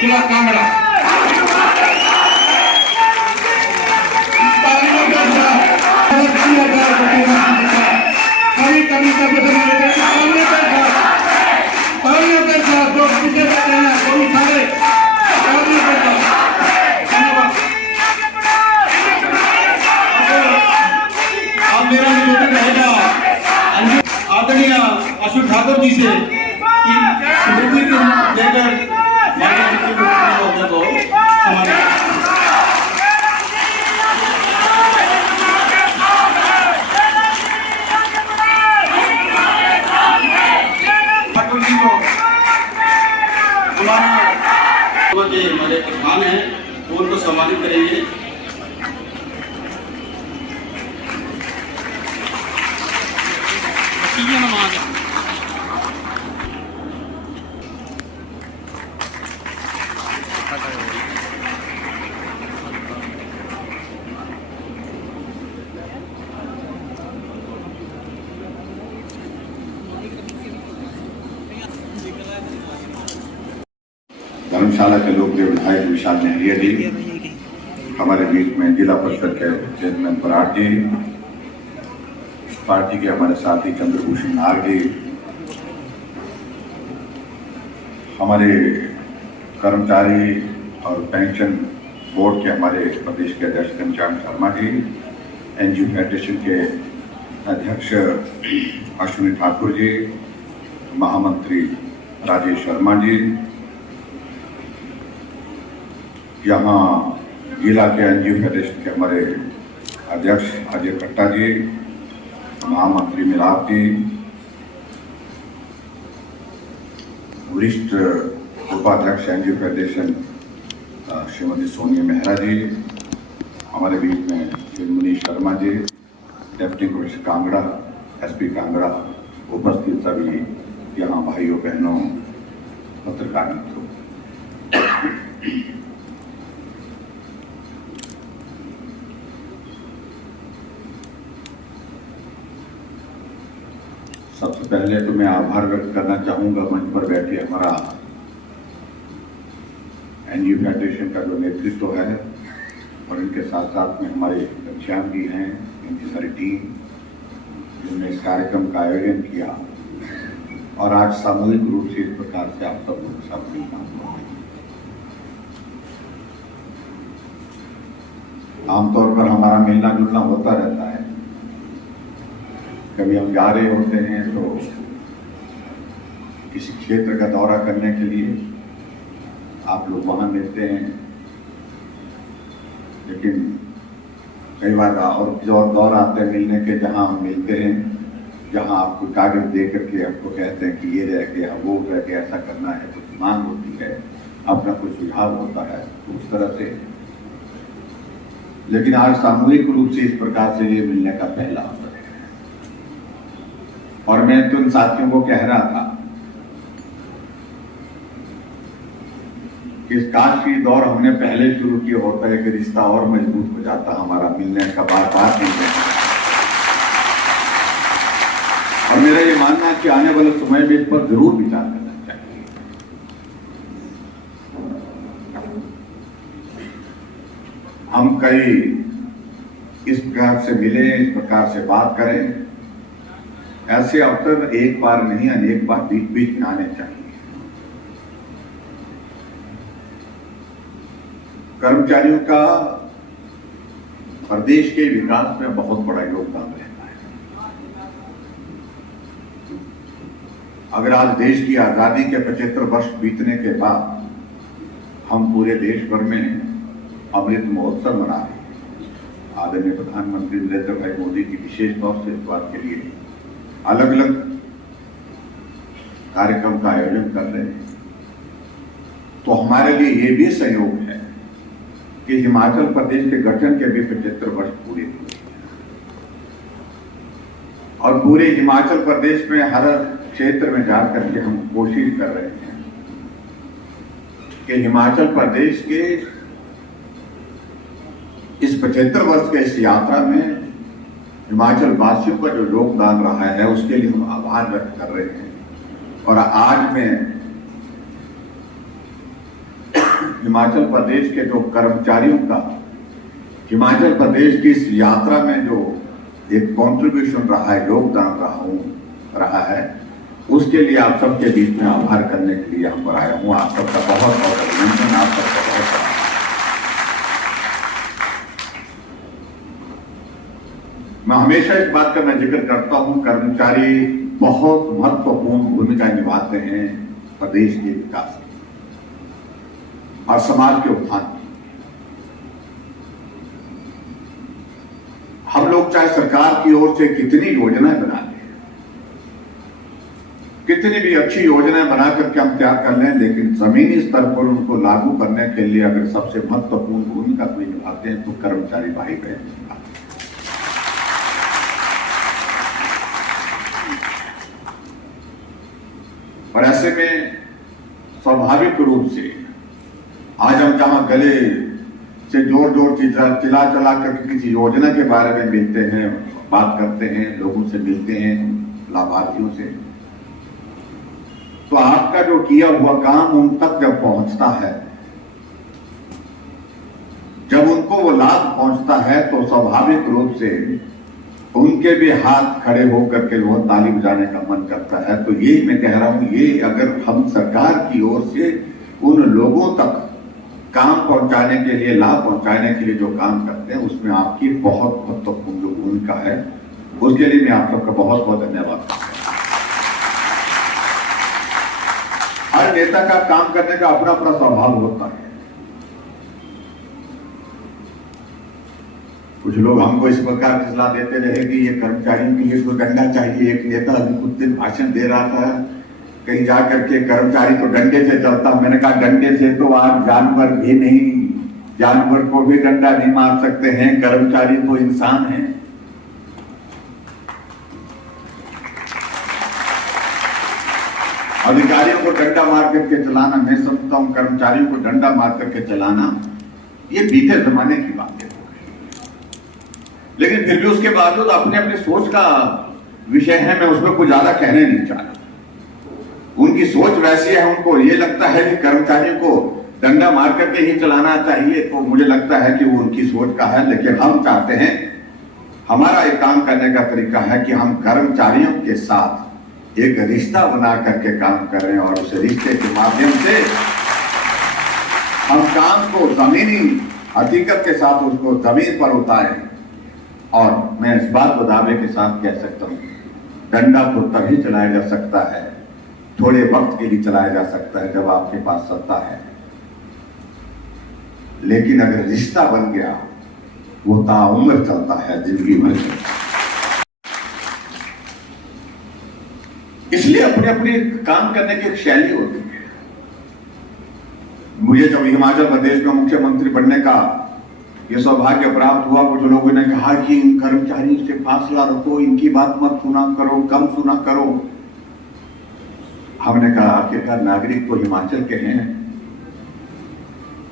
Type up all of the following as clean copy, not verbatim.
जिला कांगड़ा कभी कभी का अब मेरा निवेदन रहेगा आदरणीय अशोक ठाकुर जी से कि स्मृति को लेकर हमारे किसान हैं वो उनको सम्मानित करेंगे। धर्मशाला के लोकप्रिय विधायक विशाल नेहरिया जी, हमारे बीच में जिला परिषद के चेयरमैन बराड़ जी, पार्टी के हमारे साथी चंद्रभूषण नाग जी, हमारे कर्मचारी और पेंशन बोर्ड के हमारे प्रदेश के अध्यक्ष घनश्याम शर्मा जी, एनजीओ फेडरेशन के अध्यक्ष अश्विनी ठाकुर जी, महामंत्री राजेश शर्मा जी, यहाँ जिला के एनजीओ फेडरेशन के हमारे अध्यक्ष अजय कट्टा जी, महामंत्री मिलाप जी, वरिष्ठ उपाध्यक्ष एनजीओ फेडरेशन श्रीमती सोनिया मेहरा जी, हमारे बीच में Shri Manish Sharma ji, deputy commissioner Kangra, SP Kangra, उपस्थित सभी यहाँ भाइयों बहनों पत्रकार मित्रों, सबसे पहले तो मैं आभार व्यक्त करना चाहूँगा मंच पर बैठे हमारा एनजीओ फेडरेशन का जो नेतृत्व है और इनके साथ साथ में हमारे घनश्याम जी हैं, इनकी सारी टीम जिन्होंने इस कार्यक्रम का आयोजन किया और आज सामूहिक रूप से इस प्रकार से आप सब लोग साथ मिलना हुआ है। आमतौर पर हमारा मिलना जुलना होता रहता है, कभी हम जा रहे होते हैं तो किसी क्षेत्र का दौरा करने के लिए आप लोग वहाँ मिलते हैं, लेकिन कई बार और दौर आते हैं मिलने के जहाँ हम मिलते हैं जहां आपको कागज दे करके आपको कहते हैं कि ये रह गया वो रह गया, ऐसा करना है, कुछ मांग होती है, अपना कुछ सुझाव होता है, तो उस तरह से। लेकिन आज सामूहिक रूप से इस प्रकार से ये मिलने का पहला अवसर है। और मैं तो उन साथियों को कह रहा था कि इस काश की दौर हमने पहले शुरू किया होता है कि रिश्ता और मजबूत हो जाता, हमारा मिलने का बार बार नहीं रहता। और मेरा ये मानना है कि आने वाले समय में इस पर जरूर विचार करना चाहिए। हम कई इस प्रकार से मिले, इस प्रकार से बात करें, ऐसे अवसर एक बार नहीं अनेक बार बीच बीच में आने चाहिए। कर्मचारियों का प्रदेश के विकास में बहुत बड़ा योगदान रहता है। अगर आज देश की आजादी के 75 वर्ष बीतने के बाद हम पूरे देश भर में अमृत महोत्सव मना रहे हैं, आदरणीय प्रधानमंत्री नरेंद्र भाई मोदी की विशेष तौर से इस बात के लिए अलग अलग कार्यक्रम का आयोजन कर रहे हैं, तो हमारे लिए ये भी संयोग है कि हिमाचल प्रदेश के गठन के भी 75 वर्ष पूरे हुए और पूरे हिमाचल प्रदेश में हर क्षेत्र में जाकर के हम कोशिश कर रहे हैं कि हिमाचल प्रदेश के इस 75 वर्ष के इस यात्रा में हिमाचल वासियों का जो योगदान रहा है उसके लिए हम आभार व्यक्त कर रहे हैं। और आज मैं हिमाचल प्रदेश के जो कर्मचारियों का हिमाचल प्रदेश की इस यात्रा में जो एक कंट्रीब्यूशन रहा है, योगदान रहा है, उसके लिए आप सबके बीच में आभार करने के लिए यहाँ पर आया हूँ। आप सबका बहुत बहुत अभिनंदन, आप सबका बहुत बहुत। मैं हमेशा इस बात का मैं जिक्र करता हूँ, कर्मचारी बहुत महत्वपूर्ण भूमिका निभाते हैं प्रदेश के विकास में और समाज के उत्थान में। हम लोग चाहे सरकार की ओर से कितनी योजनाएं बना लें, कितनी भी अच्छी योजनाएं बना करके हम तैयार कर लें, लेकिन जमीनी स्तर पर उनको लागू करने के लिए अगर सबसे महत्वपूर्ण भूमिका कोई निभाते हैं तो कर्मचारी भाई बहन निभाते हैं। और ऐसे में स्वाभाविक रूप से आज हम जहां गले से जोर जोर चिल्ला चला कर किसी योजना के बारे में मिलते हैं, बात करते हैं, लोगों से मिलते हैं, लाभार्थियों से, तो आपका जो किया हुआ काम उन तक जब पहुंचता है, जब उनको वो लाभ पहुंचता है, तो स्वाभाविक रूप से उनके भी हाथ खड़े होकर के वो ताली बजाने का मन करता है। तो यही मैं कह रहा हूं, ये अगर हम सरकार की ओर से उन लोगों तक काम पहुंचाने के लिए, लाभ पहुंचाने के लिए जो काम करते हैं, उसमें आपकी बहुत महत्वपूर्ण जो भूमिका है, उसके लिए मैं आप सबका बहुत बहुत धन्यवाद करता हूं। हर नेता का काम करने का अपना अपना स्वभाव होता है। कुछ लोग हमको इस प्रकार की सलाह देते रहे कि ये कर्मचारियों के लिए तो डंडा चाहिए। एक नेता अभी कुछ दिन भाषण दे रहा था, कहीं जाकर के कर्मचारी तो डंडे से चलता। मैंने कहा डंडे से तो आप जानवर भी नहीं, जानवर को भी डंडा नहीं मार सकते हैं, कर्मचारी तो इंसान है। अधिकारियों को डंडा मार करके चलाना, मैं समझता हूं कर्मचारियों को डंडा मार करके चलाना ये बीते जमाने की बात है। लेकिन फिर भी उसके बावजूद अपने अपने सोच का विषय है, मैं उसमें कुछ ज्यादा कहने नहीं चाहता। उनकी सोच वैसी है, उनको ये लगता है कि कर्मचारियों को डंडा मार करके ही चलाना चाहिए, तो मुझे लगता है कि वो उनकी सोच का है। लेकिन हम चाहते हैं, हमारा एक काम करने का तरीका है कि हम कर्मचारियों के साथ एक रिश्ता बना करके काम करें और उस रिश्ते के माध्यम से हम काम को जमीनी हकीकत के साथ उसको जमीन पर उतारें। और मैं इस बात को दावे के साथ कह सकता हूं, डंडा तो तभी चलाया जा सकता है, थोड़े वक्त के लिए चलाया जा सकता है जब आपके पास सत्ता है, लेकिन अगर रिश्ता बन गया वो ताउम्र चलता है, जिंदगी भर चलता है। इसलिए अपने अपने काम करने की एक शैली होती है। मुझे जब हिमाचल प्रदेश में मुख्यमंत्री बनने का यह सौभाग्य प्राप्त हुआ, कुछ लोगों ने कहा कि इन कर्मचारियों से फासला रखो, इनकी बात मत सुना करो, कम सुना करो। हमने कहा आखिरकार नागरिक तो हिमाचल के हैं,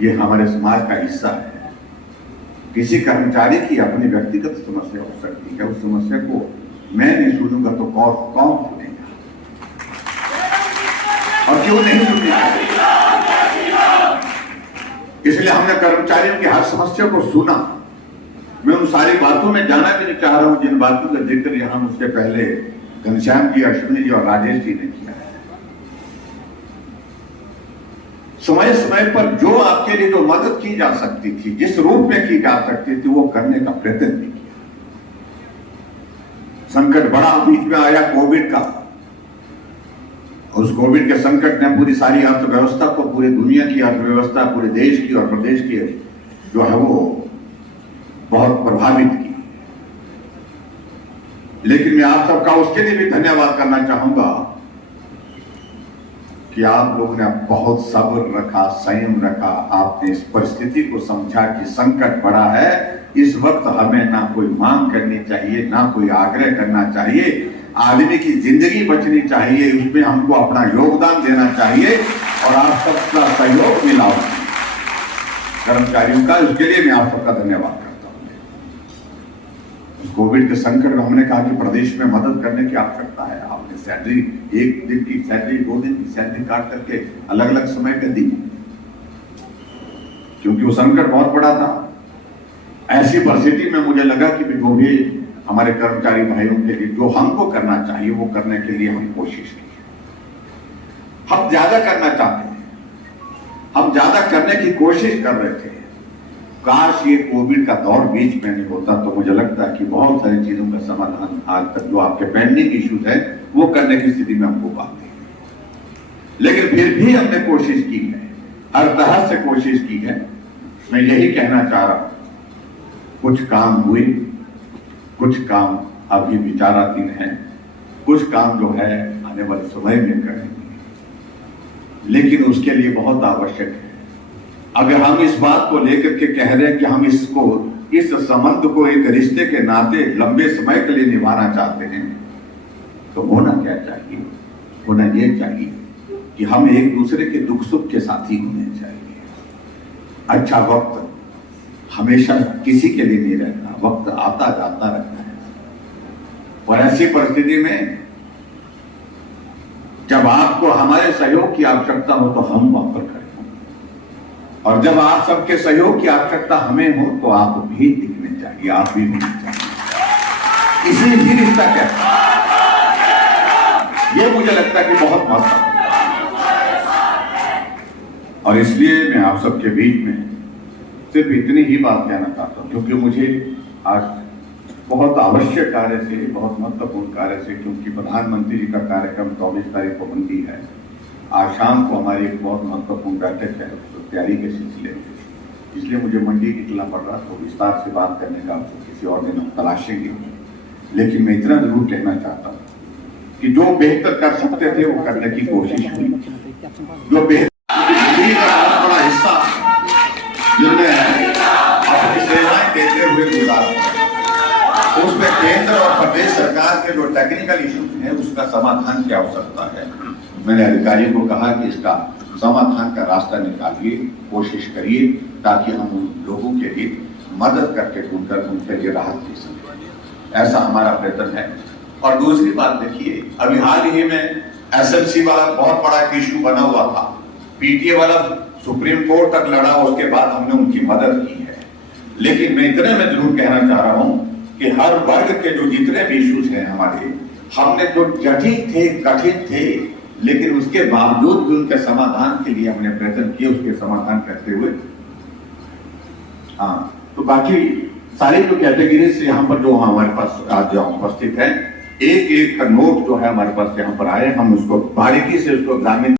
ये हमारे समाज का हिस्सा है। किसी कर्मचारी की अपनी व्यक्तिगत समस्या हो सकती है, उस समस्या को मैं नहीं सुनूंगा तो कौन सुनेगा, और क्यों नहीं सुनेगा। इसलिए हमने कर्मचारियों की हर समस्या को सुना। मैं उन सारी बातों में जाना भी नहीं चाह रहा हूं जिन बातों का जिक्र यहां मुझसे पहले घनश्याम जी, अश्विनी जी और राजेश जी ने किया है। समय समय पर जो आपके लिए जो मदद की जा सकती थी, जिस रूप में की जा सकती थी, वो करने का प्रयत्न नहीं किया। संकट बड़ा बीच में आया कोविड का, उस कोविड के संकट ने पूरी सारी अर्थव्यवस्था को, पूरी दुनिया की अर्थव्यवस्था, पूरे देश की और प्रदेश की जो है वो बहुत प्रभावित की। लेकिन मैं आप सबका उसके लिए भी धन्यवाद करना चाहूंगा कि आप लोगों ने बहुत सब्र रखा, संयम रखा। आपने इस परिस्थिति को समझा कि संकट बड़ा है, इस वक्त हमें ना कोई मांग करनी चाहिए, ना कोई आग्रह करना चाहिए। आदमी की जिंदगी बचनी चाहिए, उसमें हमको अपना योगदान देना चाहिए और आप सबका सहयोग मिला कर्मचारियों का। उसके लिए मैं आप सबका धन्यवाद करता हूं। कोविड के संकट में हमने कहा कि प्रदेश में मदद करने की आवश्यकता है। आपने सैलरी, एक दिन की सैलरी, 2 दिन की सैलरी काट करके अलग अलग समय पे दी, क्योंकि वो संकट बहुत बड़ा था। ऐसी परिस्थिति में मुझे लगा कि जो भी हमारे कर्मचारी भाइयों के लिए जो हमको करना चाहिए वो करने के लिए हम कोशिश की। हम ज्यादा करना चाहते हैं, हम ज्यादा करने की कोशिश कर रहे थे। काश ये कोविड का दौर बीच में नहीं होता तो मुझे लगता है कि बहुत सारी चीजों का समाधान आज तक जो आपके पेंडिंग इश्यूज है वो करने की स्थिति में हमको पाते हैं। लेकिन फिर भी हमने कोशिश की है, हर तरह से कोशिश की है। मैं यही कहना चाह रहा हूं, कुछ काम हुए, कुछ काम अभी विचाराधीन है, कुछ काम जो है आने वाले समय में करेंगे। लेकिन उसके लिए बहुत आवश्यक है, अगर हम इस बात को लेकर के कह रहे हैं कि हम इस संबंध को एक रिश्ते के नाते लंबे समय के लिए निभाना चाहते हैं, तो होना क्या चाहिए? होना यह चाहिए कि हम एक दूसरे के दुख सुख के साथी होने चाहिए। अच्छा वक्त हमेशा किसी के लिए नहीं रहता, वक्त आता जाता रहता है। और ऐसी परिस्थिति में जब आपको हमारे सहयोग की आवश्यकता हो तो हम वहां पर खड़े हों, और जब आप सबके सहयोग की आवश्यकता हमें हो तो आप भी दिखने चाहिए, आप भी दिखने चाहिए। इसी भी रिश्ता कहता है, यह मुझे लगता है कि बहुत महत्वपूर्ण। और इसलिए मैं आप सबके बीच में सिर्फ इतनी ही बात कहना चाहता हूं, क्योंकि मुझे आज बहुत आवश्यक कार्य से, बहुत महत्वपूर्ण कार्य से, क्योंकि प्रधानमंत्री जी का कार्यक्रम 24 तारीख को मंडी है, आज शाम को हमारी एक बहुत महत्वपूर्ण बैठक है तो तैयारी के सिलसिले में, इसलिए मुझे मंडी निकलना पड़ रहा। तो विस्तार से बात करने का किसी और दिन हम तलाशेंगे। लेकिन मैं इतना जरूर कहना चाहता हूँ कि जो बेहतर कर सकते थे वो करने की कोशिश हुई। जो बेहतर का बड़ा हिस्सा जिन्होंने अपनी सेवाएं देते हुए गुजारा, उसमें केंद्र और प्रदेश सरकार के जो टेक्निकल इश्यूज हैं उसका समाधान की आवश्यकता है। मैंने अधिकारियों को कहा कि इसका समाधान का रास्ता निकालिए, कोशिश करिए, ताकि हम उन लोगों के लिए मदद करके ढूंढकर उनके लिए राहत दे सकें। ऐसा हमारा प्रयत्न है। और दूसरी बात देखिए, अभी हाल ही में एसएमसी वाला बहुत बड़ा एक इश्यू बना हुआ था, पीटीए वाला सुप्रीम कोर्ट तक लड़ा, उसके बाद हमने उनकी मदद की है। लेकिन मैं इतने में जरूर कहना चाह रहा हूं कि हर वर्ग के जो जितने भी इश्यूज हैं हमारे, हमने जो जटिल थे, कठिन थे, लेकिन उसके बावजूद भी उनके समाधान के लिए हमने प्रयत्न किए, उसके समाधान करते हुए। हाँ, तो बाकी सारी जो कैटेगरी से यहाँ पर जो हमारे पास आज उपस्थित है, एक एक का नोट जो है हमारे पास यहाँ पर आए, हम उसको बारीकी से उसको एग्जामिन